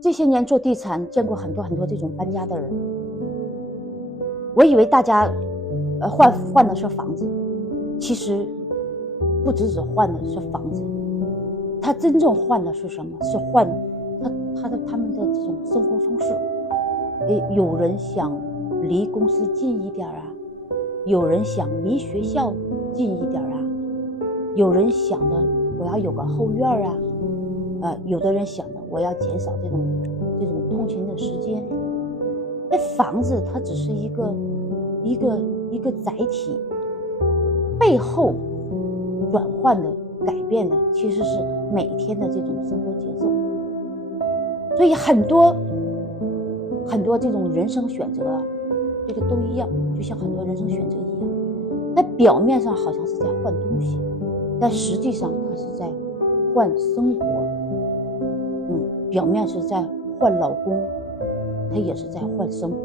这些年做地产，见过很多很多这种搬家的人。我以为大家换的是房子，其实不只换的是房子，他真正换的是什么？是换他们的这种生活方式。有人想离公司近一点啊，有人想离学校近一点啊，有人想的我要有个后院啊，有的人想的我要减少这种通勤的时间。那房子它只是一个载体，背后转换的改变的其实是每天的这种生活节奏。所以很多这种人生选择啊，这个都一样，就像很多人生选择一样，那表面上好像是在换东西，但实际上它是在换生活。表面是在换老公，他也是在换生活。